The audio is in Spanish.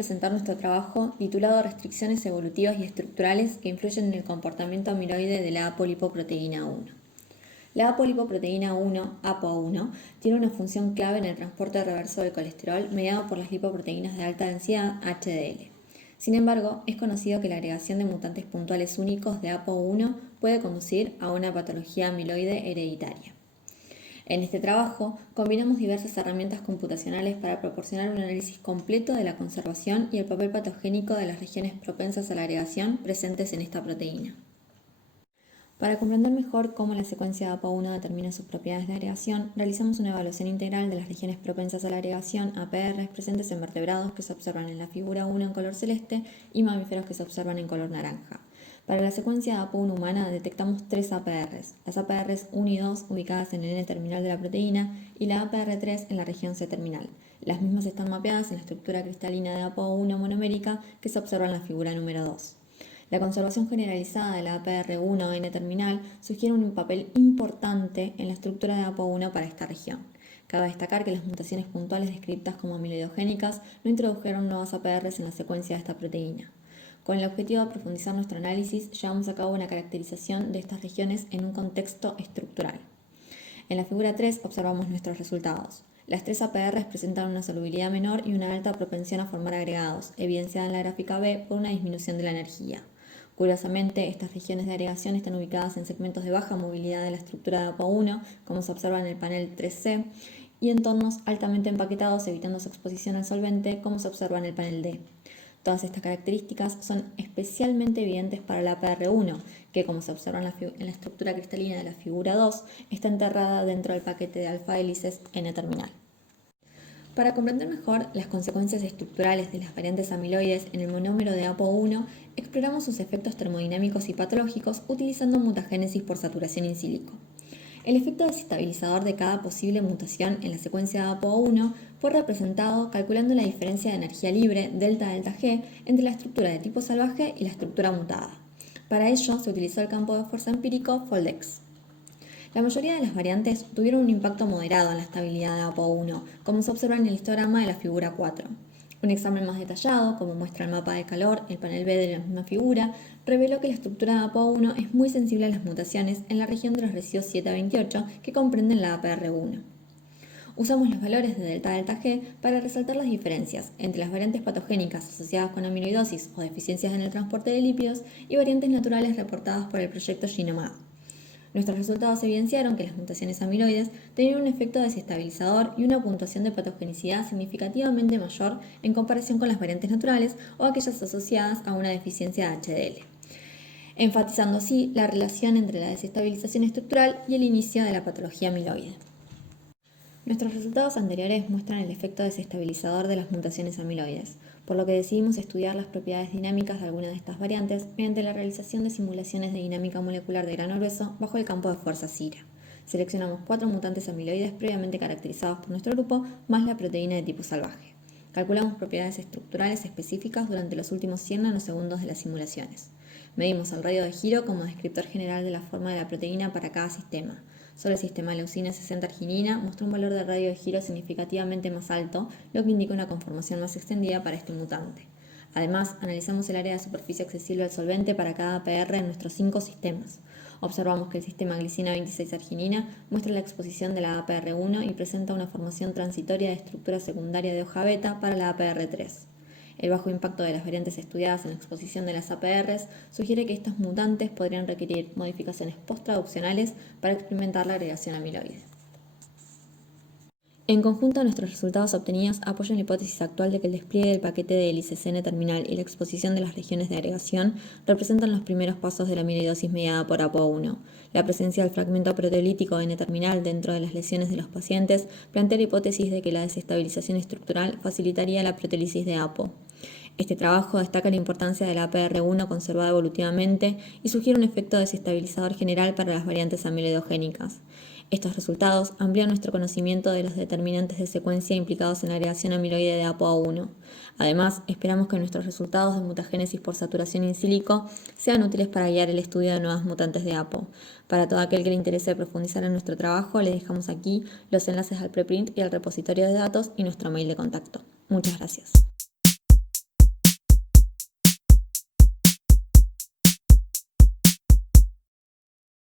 presentar nuestro trabajo titulado Restricciones evolutivas y estructurales que influyen en el comportamiento amiloide de la apolipoproteína 1. La apolipoproteína 1, APO1, tiene una función clave en el transporte reverso del colesterol mediado por las lipoproteínas de alta densidad HDL. Sin embargo, es conocido que la agregación de mutantes puntuales únicos de APO1 puede conducir a una patología amiloide hereditaria. En este trabajo, combinamos diversas herramientas computacionales para proporcionar un análisis completo de la conservación y el papel patogénico de las regiones propensas a la agregación presentes en esta proteína. Para comprender mejor cómo la secuencia de APO1 determina sus propiedades de agregación, realizamos una evaluación integral de las regiones propensas a la agregación, APR, presentes en vertebrados que se observan en la figura 1 en color celeste y mamíferos que se observan en color naranja. Para la secuencia de APO1 humana detectamos 3 APRs, las APRs 1 y 2 ubicadas en el N-terminal de la proteína y la APR3 en la región C-terminal. Las mismas están mapeadas en la estructura cristalina de APO1 monomérica que se observa en la figura número 2. La conservación generalizada de la APR1 N-terminal sugiere un papel importante en la estructura de APO1 para esta región. Cabe destacar que las mutaciones puntuales descritas como amiloidogénicas no introdujeron nuevas APRs en la secuencia de esta proteína. Con el objetivo de profundizar nuestro análisis, llevamos a cabo una caracterización de estas regiones en un contexto estructural. En la figura 3 observamos nuestros resultados. Las 3 APRs presentan una solubilidad menor y una alta propensión a formar agregados, evidenciada en la gráfica B por una disminución de la energía. Curiosamente, estas regiones de agregación están ubicadas en segmentos de baja movilidad de la estructura de APO1, como se observa en el panel 3C, y entornos altamente empaquetados, evitando su exposición al solvente, como se observa en el panel D. Todas estas características son especialmente evidentes para la APR1, que, como se observa en la estructura cristalina de la figura 2, está enterrada dentro del paquete de alfa hélices N-terminal. Para comprender mejor las consecuencias estructurales de las variantes amiloides en el monómero de APO1, exploramos sus efectos termodinámicos y patológicos utilizando mutagénesis por saturación in silico. El efecto desestabilizador de cada posible mutación en la secuencia de APO1 fue representado calculando la diferencia de energía libre delta-delta-G entre la estructura de tipo salvaje y la estructura mutada. Para ello se utilizó el campo de fuerza empírico Foldex. La mayoría de las variantes tuvieron un impacto moderado en la estabilidad de APO1, como se observa en el histograma de la figura 4. Un examen más detallado, como muestra el mapa de calor, el panel B de la misma figura, reveló que la estructura de APO1 es muy sensible a las mutaciones en la región de los residuos 7 a 28 que comprenden la APR1. Usamos los valores de delta-delta-G para resaltar las diferencias entre las variantes patogénicas asociadas con amiloidosis o deficiencias en el transporte de lípidos y variantes naturales reportadas por el proyecto GENOMAD. Nuestros resultados evidenciaron que las mutaciones amiloides tenían un efecto desestabilizador y una puntuación de patogenicidad significativamente mayor en comparación con las variantes naturales o aquellas asociadas a una deficiencia de HDL, enfatizando así la relación entre la desestabilización estructural y el inicio de la patología amiloide. Nuestros resultados anteriores muestran el efecto desestabilizador de las mutaciones amiloides, por lo que decidimos estudiar las propiedades dinámicas de algunas de estas variantes mediante la realización de simulaciones de dinámica molecular de grano grueso bajo el campo de fuerza CIRA. Seleccionamos 4 mutantes amiloides previamente caracterizados por nuestro grupo, más la proteína de tipo salvaje. Calculamos propiedades estructurales específicas durante los últimos 100 nanosegundos de las simulaciones. Medimos el radio de giro como descriptor general de la forma de la proteína para cada sistema. Solo el sistema leucina 60 arginina mostró un valor de radio de giro significativamente más alto, lo que indica una conformación más extendida para este mutante. Además, analizamos el área de superficie accesible al solvente para cada APR en nuestros 5 sistemas. Observamos que el sistema glicina 26 arginina muestra la exposición de la APR1 y presenta una formación transitoria de estructura secundaria de hoja beta para la APR3. El bajo impacto de las variantes estudiadas en la exposición de las APRs sugiere que estos mutantes podrían requerir modificaciones post-traduccionales para experimentar la agregación amiloide. En conjunto, nuestros resultados obtenidos apoyan la hipótesis actual de que el despliegue del paquete de hélices N-terminal y la exposición de las regiones de agregación representan los primeros pasos de la amiloidosis mediada por APO1. La presencia del fragmento proteolítico N-terminal dentro de las lesiones de los pacientes plantea la hipótesis de que la desestabilización estructural facilitaría la proteólisis de APO. Este trabajo destaca la importancia de la APR1 conservada evolutivamente y sugiere un efecto desestabilizador general para las variantes amiloidogénicas. Estos resultados amplían nuestro conocimiento de los determinantes de secuencia implicados en la agregación amiloide de APO1. Además, esperamos que nuestros resultados de mutagénesis por saturación in silico sean útiles para guiar el estudio de nuevas mutantes de APO. Para todo aquel que le interese profundizar en nuestro trabajo, les dejamos aquí los enlaces al preprint y al repositorio de datos y nuestro mail de contacto. Muchas gracias.